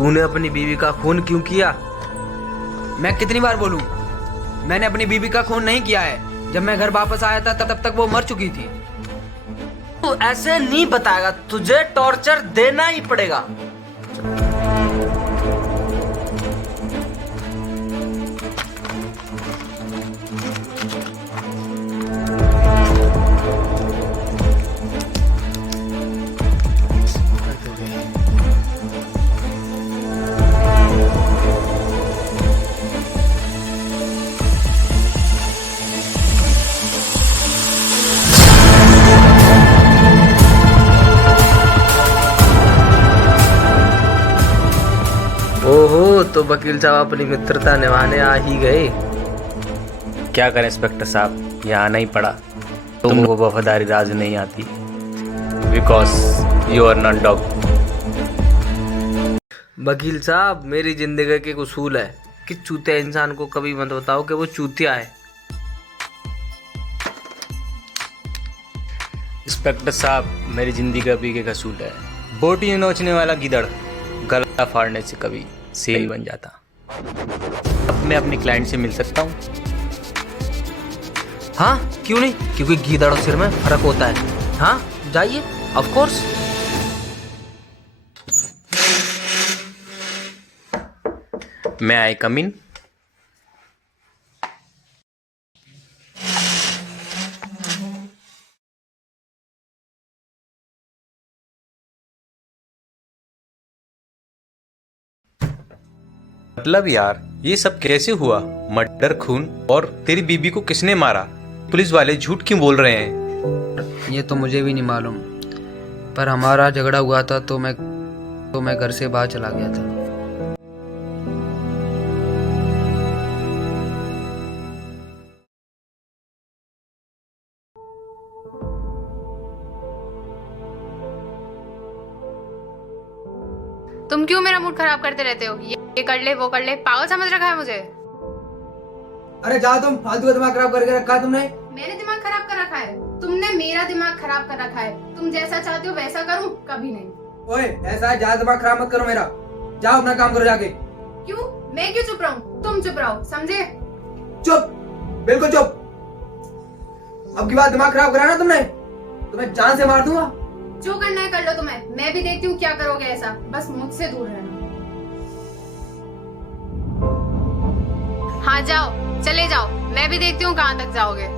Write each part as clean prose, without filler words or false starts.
तूने अपनी बीवी का खून क्यों किया? मैं कितनी बार बोलूं? मैंने अपनी बीवी का खून नहीं किया है। जब मैं घर वापस आया था तब तक वो मर चुकी थी। तू ऐसे नहीं बताएगा, तुझे टॉर्चर देना ही पड़ेगा। ओहो, तो वकील साहब अपनी मित्रता निभाने आ ही गए। क्या करें इंस्पेक्टर साहब, यहाँ आना ही पड़ा। तुमको वफादारी राज नहीं आती, because you are not dog. वकील साहब, मेरी जिंदगी के उसूल है कि चूतिया इंसान को कभी मत बताओ कि वो चूतिया है। इंस्पेक्टर साहब, मेरी जिंदगी का भी एक असूल है, बोटी नोचने वाला गिदड़ गला फाड़ने से कभी सेल बन जाता। अब मैं अपने क्लाइंट से मिल सकता हूँ? हाँ, क्यों नहीं? क्योंकि गीदड़ और सिर में फर्क होता है। हाँ, जाइए, ऑफ कोर्स। मैं आई कम इन? मतलब यार, ये सब कैसे हुआ? मर्डर, खून, और तेरी बीबी को किसने मारा? पुलिस वाले झूठ क्यों बोल रहे हैं? ये तो मुझे भी नहीं मालूम, पर हमारा झगड़ा हुआ था तो मैं घर से बाहर चला गया था। तुम क्यों मेरा मूड खराब करते रहते हो? ये कर ले, वो कर ले, पागल समझ रखा है मुझे। अरे जाओ, तुम फालतू का दिमाग खराब करके रखा है तुमने। मैंने दिमाग खराब कर रखा है? तुमने मेरा दिमाग खराब कर रखा है। तुम जैसा चाहते हो वैसा करूं? कभी नहीं। ओए, ऐसा है, ज्यादा दिमाग खराब मत करो मेरा। जाओ अपना काम करो जाके। क्यों? मैं क्यों चुप रहूं? तुम चुप रहो, समझे? चुप, बिल्कुल चुप। अब की बात दिमाग खराब करा ना तुमने, तुम्हें जान से मार दूंगा। जो करना है कर लो तुम्हें, मैं भी देखती हूँ क्या करोगे। ऐसा बस मुझसे दूर रहना। हाँ जाओ, चले जाओ, मैं भी देखती हूँ कहाँ तक जाओगे।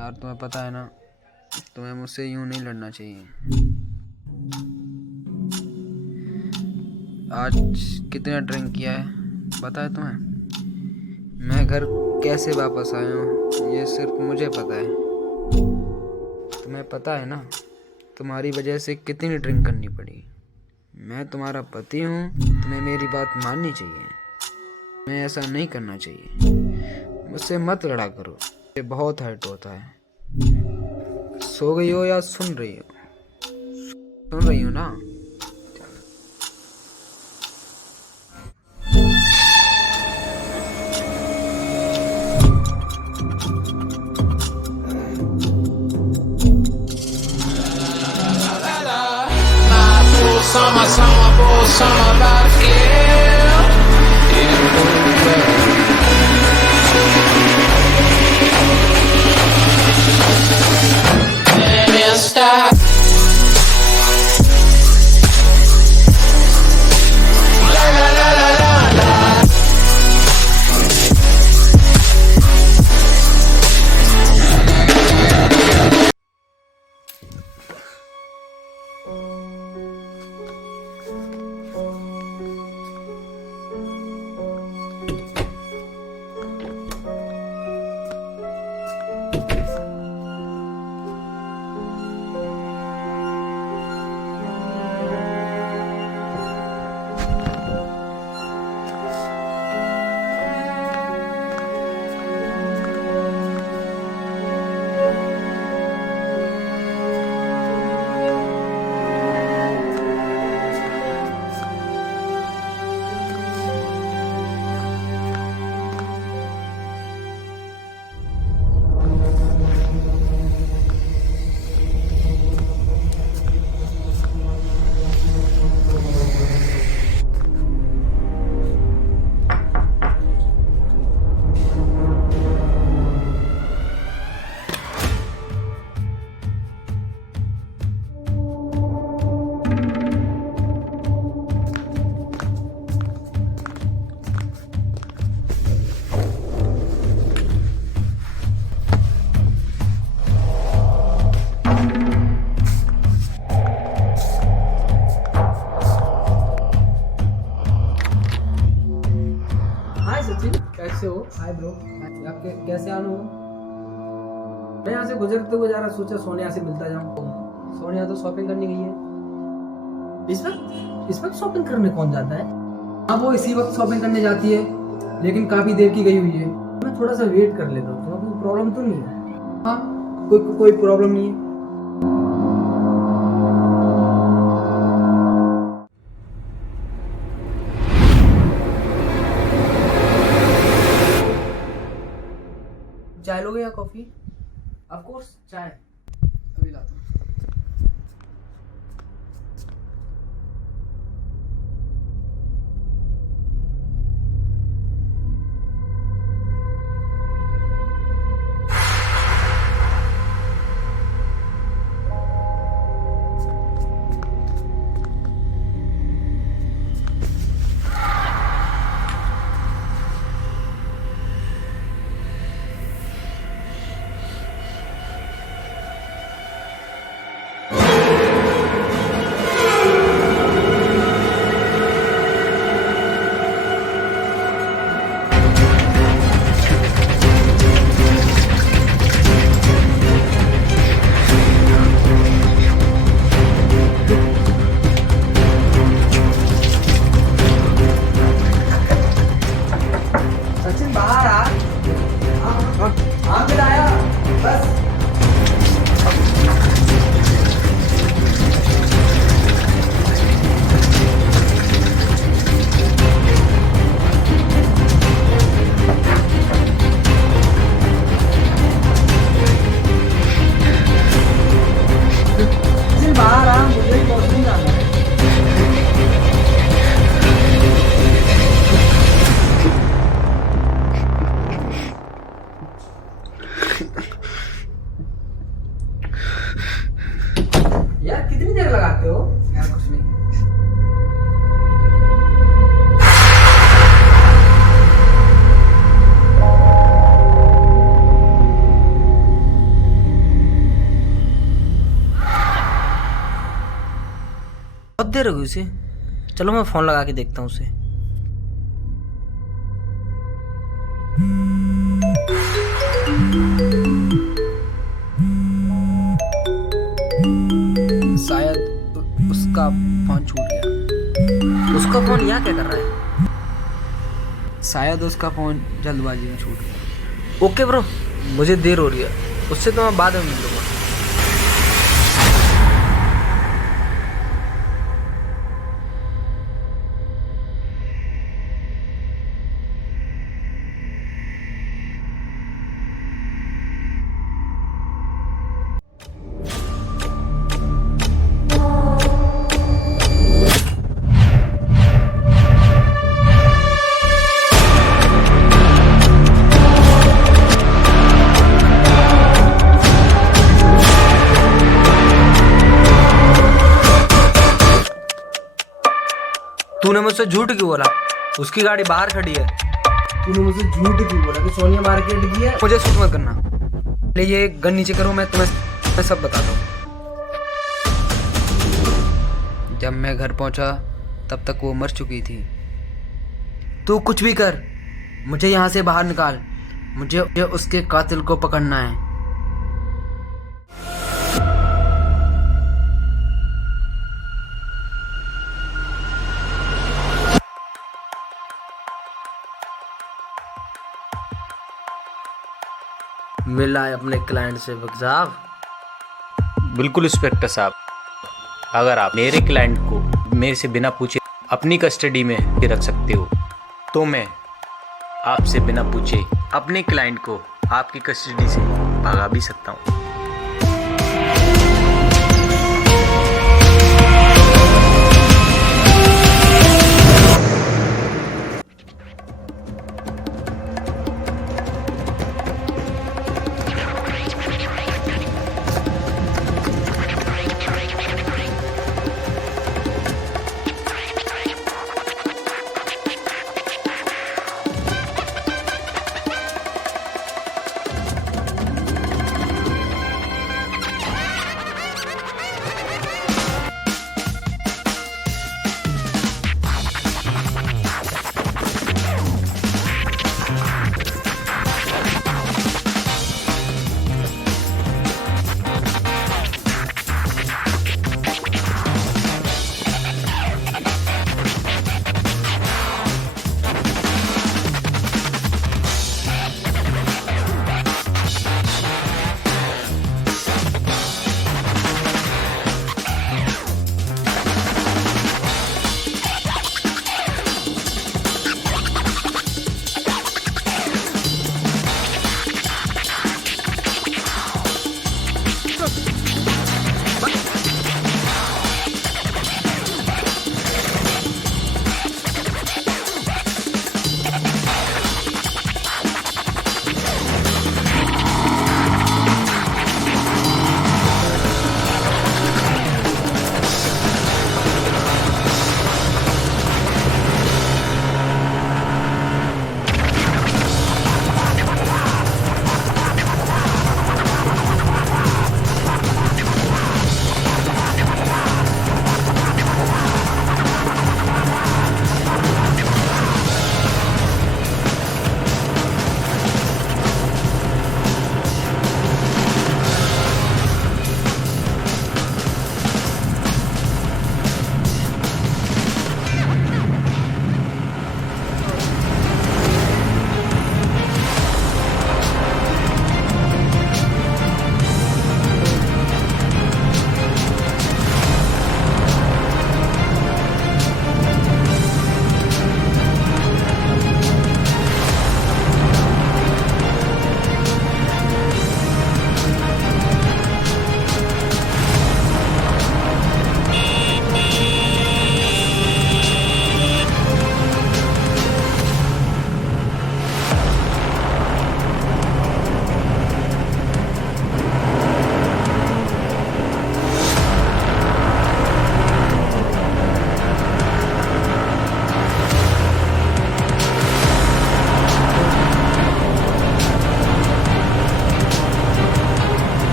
यार तुम्हें पता है ना, तुम्हें मुझसे यूं नहीं लड़ना चाहिए। आज कितने ड्रिंक किया है पता है तुम्हें? मैं घर कैसे वापस आया हूँ ये सिर्फ मुझे पता है। तुम्हें पता है ना, तुम्हारी वजह से कितनी ड्रिंक करनी पड़ी। मैं तुम्हारा पति हूँ, तुम्हें मेरी बात माननी चाहिए। तुम्हें ऐसा नहीं करना चाहिए। मुझसे मत लड़ा करो, ये बहुत हर्ट होता है। सो गई हो या सुन रही हो? सुन रही हो ना? summer, summer, full summer, about to yeah. Stop. La la la la la la. हाय सचिन, कैसे हो? हाय ब्रो, आप कैसे आना हो? मैं यहाँ से गुजरते हुए जा रहा, सोचा सोनिया से मिलता जाऊँ। सोनिया तो शॉपिंग करने गई है। इस वक्त शॉपिंग करने कौन जाता है? हाँ, वो इसी वक्त शॉपिंग करने जाती है, लेकिन काफी देर की गई हुई है। मैं थोड़ा सा वेट कर लेता हूँ। तुम्हें कोई प्रॉब्लम तो नहीं है? हाँ, कोई प्रॉब्लम नहीं है। चाय लोगे या कॉफी? ऑफ कोर्स चाय, अभी लाता हूँ। सचिन बाहर आ। हाँ फिर आया बस। सचिन बाहर आ, मुझे ही वॉशरूम जाना है। यार कितनी देर लगाते हो? यार कुछ नहीं। बहुत देर हो गई उसे। चलो मैं फोन लगा के देखता हूँ उसे। शायद उसका फोन छूट गया। उसका फोन यहाँ क्या कर रहा है? शायद उसका फोन जल्दबाजी में छूट गया। ओके ब्रो, मुझे देर हो रही है, उससे तो मैं बाद में मिलूंगा। तूने मुझसे झूठ क्यों बोला? उसकी गाड़ी बाहर खड़ी है। तूने मुझसे झूठ क्यों बोला कि सोनिया मार्केट की है? मुझे शूट मत करना। ले ये गन नीचे करो, मैं तुम्हें सब बताता हूँ। जब मैं घर पहुंचा तब तक वो मर चुकी थी। तू कुछ भी कर, मुझे यहाँ से बाहर निकाल। मुझे उसके कातिल को पकड़ना है। मिला है अपने क्लाइंट से वकील साहब। बिल्कुल इंस्पेक्टर साहब, अगर आप मेरे क्लाइंट को मेरे से बिना पूछे अपनी कस्टडी में रख सकते हो तो मैं आपसे बिना पूछे अपने क्लाइंट को आपकी कस्टडी से भगा भी सकता हूँ।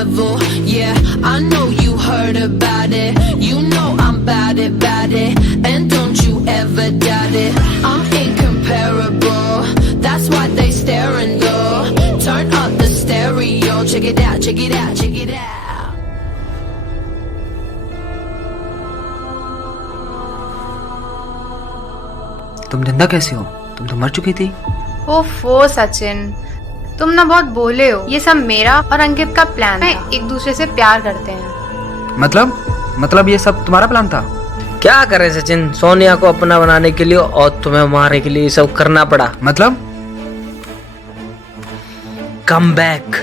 level. Yeah, I know you heard about it. You know I'm bout it, and don't you ever doubt it. I'm incomparable. That's why they staring though. Turn up the stereo. Check it out, check it out, check it out. तुम जिंदा कैसे हो? तुम तो मर चुकी थी। ओफो सचिन, तुम ना बहुत बोले हो। ये सब मेरा और अंकित का प्लान है। एक दूसरे से प्यार करते हैं। मतलब ये सब तुम्हारा प्लान था? क्या करे सचिन, सोनिया को अपना बनाने के लिए और तुम्हें मारने के लिए ये सब करना पड़ा। मतलब कम बैक।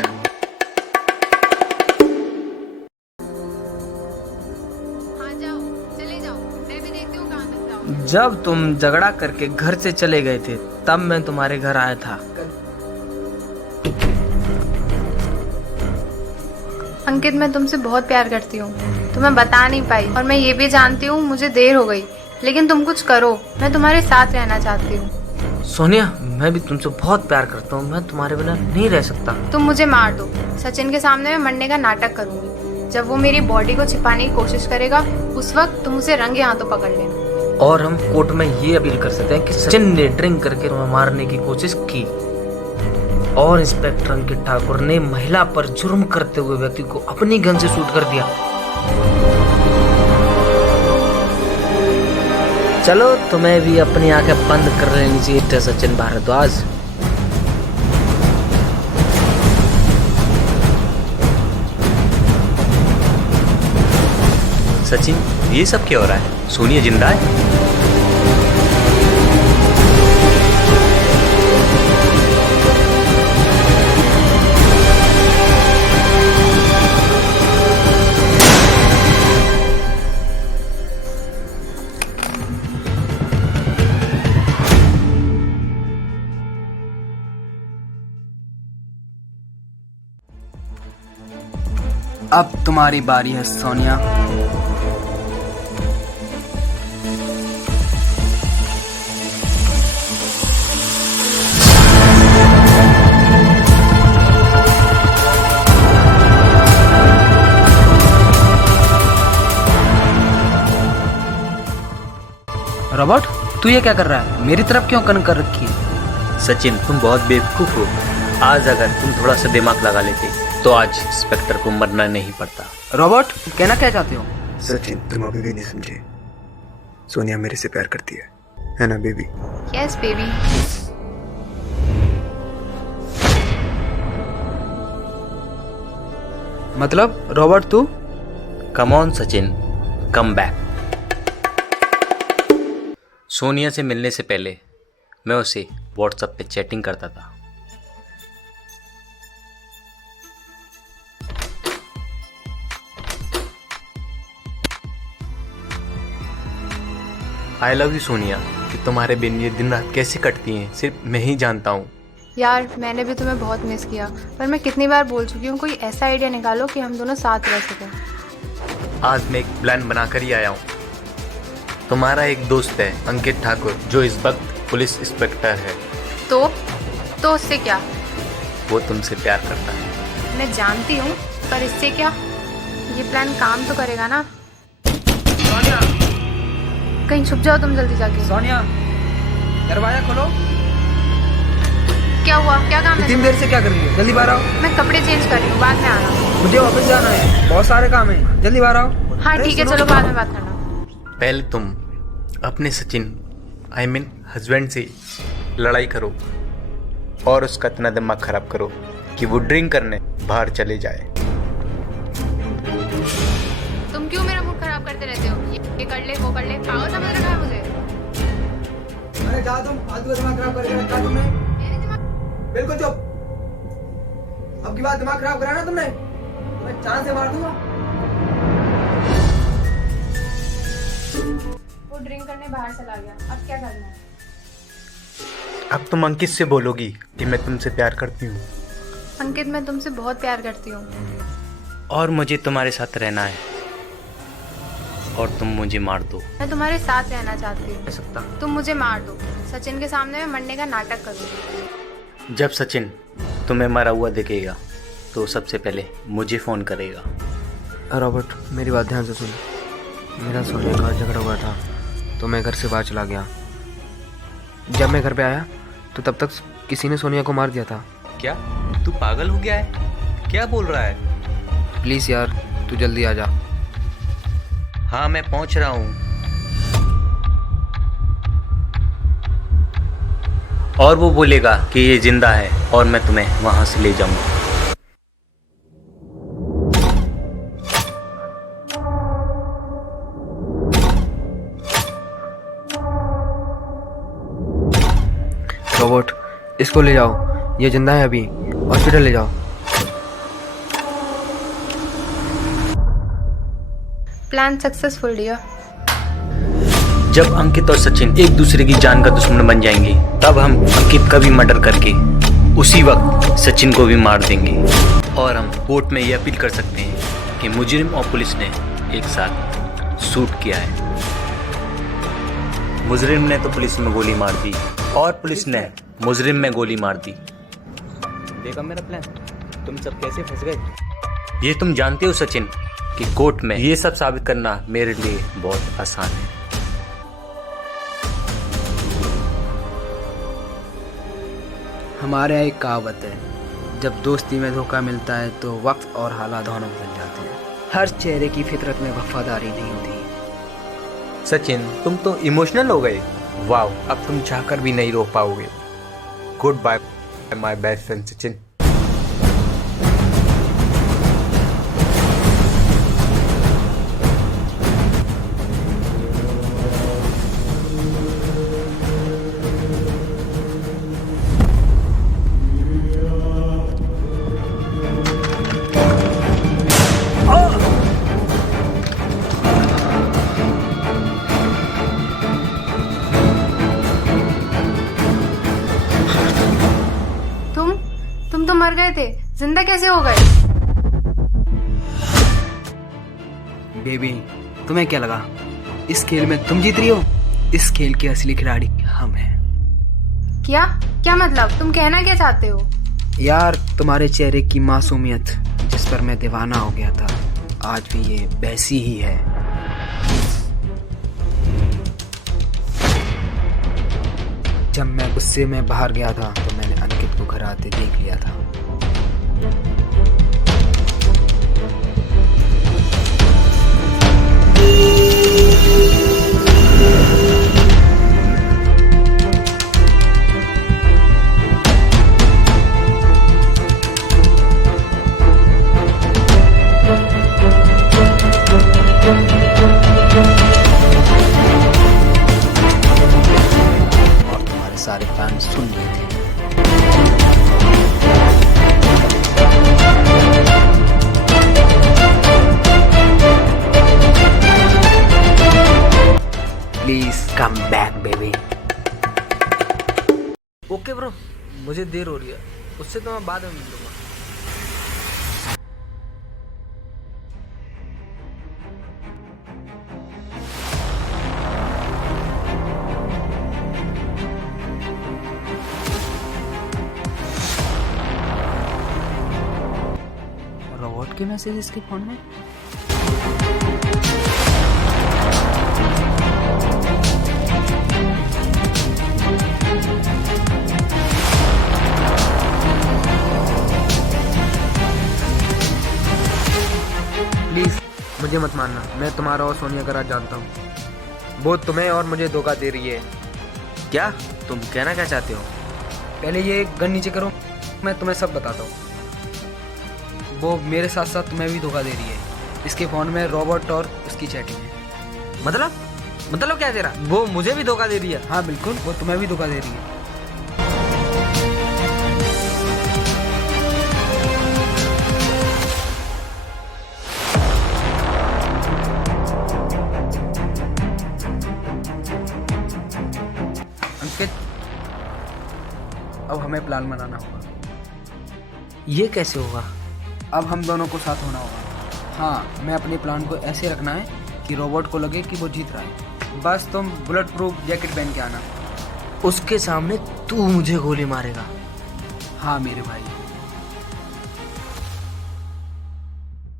हाँ जाओ, चले जाओ, मैं भी देखती हूँ कहाँ तक जाओ। जब तुम झगड़ा करके घर से चले गए थे तब मैं तुम्हारे घर आया था। अंकित, मैं तुमसे बहुत प्यार करती हूँ, तुम्हें बता नहीं पाई। और मैं ये भी जानती हूँ मुझे देर हो गई, लेकिन तुम कुछ करो, मैं तुम्हारे साथ रहना चाहती हूँ। सोनिया, मैं भी तुमसे बहुत प्यार करता हूँ, मैं तुम्हारे बिना नहीं रह सकता। तुम मुझे मार दो, सचिन के सामने मैं मरने का नाटक करूंगी। जब वो मेरी बॉडी को छिपाने की कोशिश करेगा, उस वक्त तुम उसे रंगे हाथों पकड़ लेना। और हम कोर्ट में ये अपील कर सकते हैं कि सचिन ने ड्रिंक करके तुम्हें मारने की कोशिश की और इंस्पेक्टर अंकित ठाकुर ने महिला पर जुर्म करते हुए व्यक्ति को अपनी गन से शूट कर दिया। चलो, तुम्हें भी अपनी आंखें बंद कर लेनी चाहिए सचिन भारद्वाज। सचिन, ये सब क्या हो रहा है? सोनिया जिंदा है? अब तुम्हारी बारी है सोनिया। रॉबर्ट, तू ये क्या कर रहा है? मेरी तरफ क्यों कन कर रखी है? सचिन, तुम बहुत बेवकूफ हो। आज अगर तुम थोड़ा सा दिमाग लगा लेते तो आज इंस्पेक्टर को मरना नहीं पड़ता। रॉबर्ट, कहना क्या चाहते हो? सचिन, तुम अभी भी नहीं समझे। सोनिया मेरे से प्यार करती है ना बेबी? Yes baby. मतलब रॉबर्ट तू? Come on Sachin, come back. Sonia से मिलने से पहले मैं उसे व्हाट्सएप पे चैटिंग करता था। आई लव यू सोनिया, कि तुम्हारे बिन ये दिन रात कैसे कटती हैं सिर्फ मैं ही जानता हूँ। यार, मैंने भी तुम्हें बहुत मिस किया, पर मैं कितनी बार बोल चुकी हूँ कोई ऐसा आइडिया निकालो कि हम दोनों साथ रह सकें। आज मैं एक प्लान बनाकर ही आया हूँ। तुम्हारा एक दोस्त है अंकित ठाकुर, जो इस वक्त पुलिस इंस्पेक्टर है। तो उससे क्या? वो तुमसे प्यार करता है। मैं जानती हूँ, पर इससे क्या? ये प्लान काम तो करेगा ना? सोनिया, कहीं छुप जाओ तुम जल्दी जाके। सोनिया, दरवाजा खोलो। क्या हुआ? क्या काम है? इतनी देर से क्या कर रही हो? जल्दी बाहर आओ। मैं कपड़े चेंज कर रही हूँ, बाद में आना। मुझे ऑफिस जाना है, बहुत सारे काम है, जल्दी बाहर आओ। हाँ ठीक है, चलो बाद में बात करना। पहले तुम अपने सचिन हस्बैंड से लड़ाई करो और उसका इतना दिमाग खराब करो कि वो ड्रिंक करने बाहर चले जाए। तुम क्यों मेरा मूड खराब करते रहते हो? ये कर ले, वो कर ले, पागल समझ रखा है मुझे। अरे जा तुम, फालतू का दिमाग खराब करके रखा तुमने। मेरे दिमाग बिल्कुल चुप। अब की बात दिमाग खराब करा ना तुमने, मैं चांद से मार दूंगा। वो ड्रिंक करने बाहर चला गया, अब क्या करना है? अब तुम अंकित से बोलोगी कि मैं तुमसे प्यार करती हूँ अंकित, मैं तुमसे बहुत प्यार करती हूँ और मुझे तुम्हारे साथ रहना है, और तुम मुझे मार दो। मैं तुम्हारे साथ रहना चाहती हूँ। सकता तुम मुझे मार दो, सचिन के सामने मैं मरने का नाटक करूँगी। जब सचिन तुम्हें मरा हुआ देखेगा तो सबसे पहले मुझे फ़ोन करेगा। रॉबर्ट, मेरी बात ध्यान से सुन। मेरा सोनिया का झगड़ा हुआ था तो मैं घर से बाहर चला गया। जब मैं घर पे आया तो तब तक किसी ने सोनिया को मार दिया था। क्या तू पागल हो गया है? क्या बोल रहा है? प्लीज़ यार, तू जल्दी आ जा। हाँ, मैं पहुंच रहा हूँ। और वो बोलेगा कि ये जिंदा है और मैं तुम्हें वहां से ले जाऊंगा। रॉबर्ट, इसको ले जाओ, ये जिंदा है, अभी हॉस्पिटल ले जाओ। Plan successful dear. जब अंकित और सचिन एक दूसरे की जान का दुश्मन बन जाएंगे तब हम अंकित का भी मर्डर करके उसी वक्त सचिन को भी मार देंगे और हम कोर्ट में ये अपील कर सकते हैं कि मुजरिम और पुलिस ने एक साथ शूट किया है। मुजरिम ने तो पुलिस में गोली मार दी और पुलिस ने मुजरिम में गोली मार दी। देखा मेरा प्लान? तुम सब कैसे फंस गए? ये तुम जानते हो सचिन कि कोर्ट में ये सब साबित करना मेरे लिए बहुत आसान है। हमारे यहाँ एक कहावत है, जब दोस्ती में धोखा मिलता है तो वक्त और हालात दोनों बदल जाते हैं। हर चेहरे की फितरत में वफादारी नहीं होती। सचिन, तुम तो इमोशनल हो गए। वाओ, अब तुम चाहकर भी नहीं रो पाओगे। Goodbye my best friend Sachin. तुम तो मर गए थे, जिंदा कैसे हो गए? बेबी, तुम्हें क्या लगा इस खेल में तुम जीत रही हो? इस खेल के असली खिलाड़ी हम हैं। क्या क्या मतलब? तुम कहना क्या चाहते हो? यार, तुम्हारे चेहरे की मासूमियत जिस पर मैं दीवाना हो गया था, आज भी ये वैसी ही है। जब मैं गुस्से में बाहर गया था तो मैंने अंकित को घर आते देख लिया था। सारे प्लान सुन लिए थे। Please come back baby. Okay bro, मुझे देर हो रही है, उससे तो मैं बाद में मिल लूंगा। रॉबर्ट के मैसेज इसके फोन में? प्लीज मुझे मत मारना, मैं तुम्हारा और सोनिया का राज जानता हूँ। वो तुम्हें और मुझे धोखा दे रही है। क्या तुम कहना क्या चाहते हो? पहले ये गन नीचे करो, मैं तुम्हें सब बताता हूँ। वो मेरे साथ साथ तुम्हें भी धोखा दे रही है। इसके फोन में रॉबर्ट और उसकी चैटिंग है। मतलब क्या तेरा? वो मुझे भी धोखा दे रही है? हाँ बिल्कुल, वो तुम्हें भी धोखा दे रही है। अंकित, अब हमें प्लान बनाना होगा। ये कैसे होगा? अब हम दोनों को साथ होना होगा। हाँ, मैं अपने प्लान को ऐसे रखना है कि रॉबर्ट को लगे कि वो जीत रहा है। बस तुम बुलेट प्रूफ जैकेट पहन के आना। उसके सामने तू मुझे गोली मारेगा? हाँ मेरे भाई।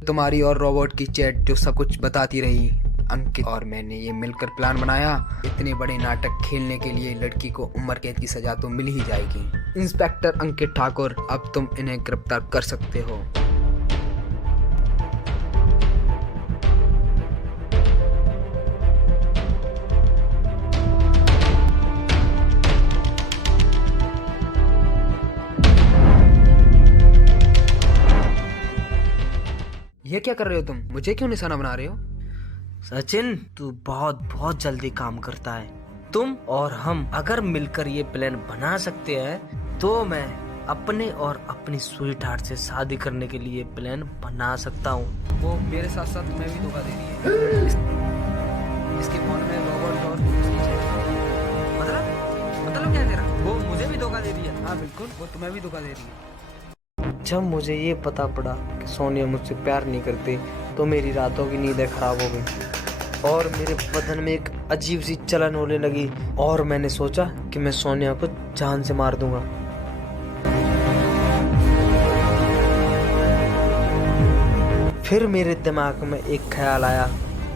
तुम्हारी और रोबोट की चैट जो सब कुछ बताती रही। अंकित और मैंने ये मिलकर प्लान बनाया। इतने बड़े नाटक खेलने के लिए लड़की को उम्र कैद की सजा तो मिल ही जाएगी। इंस्पेक्टर अंकित ठाकुर, अब तुम इन्हें गिरफ्तार कर सकते हो। ये क्या कर रहे हो तुम? मुझे क्यों निशाना बना रहे हो? सचिन, तू बहुत बहुत जल्दी काम करता है। तुम और हम अगर मिलकर ये प्लान बना सकते हैं तो मैं अपने और अपनी स्वीट हार्ट से शादी करने के लिए प्लान बना सकता हूँ। वो मेरे साथ साथ तुम्हें भी धोखा दे रही है। इसके फोन में रोबोट और मतलब क्या है तेरा? वो मुझे भी धोखा दे रही है। हाँ बिल्कुल, वो तुम्हें भी धोखा दे रही है। जब मुझे ये पता पड़ा कि सोनिया मुझसे प्यार नहीं करती तो मेरी रातों की नींदें खराब हो गई और मेरे बदन में एक अजीब सी जलन होने लगी और मैंने सोचा कि मैं सोनिया को जान से मार दूंगा। फिर मेरे दिमाग में एक ख्याल आया,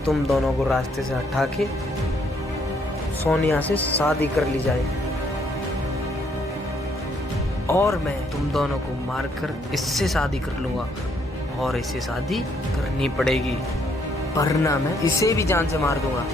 तुम दोनों को रास्ते से हटा के सोनिया से शादी कर ली जाए और मैं तुम दोनों को मारकर इससे शादी कर लूंगा और इसे शादी करनी पड़ेगी वरना मैं इसे भी जान से मार दूंगा।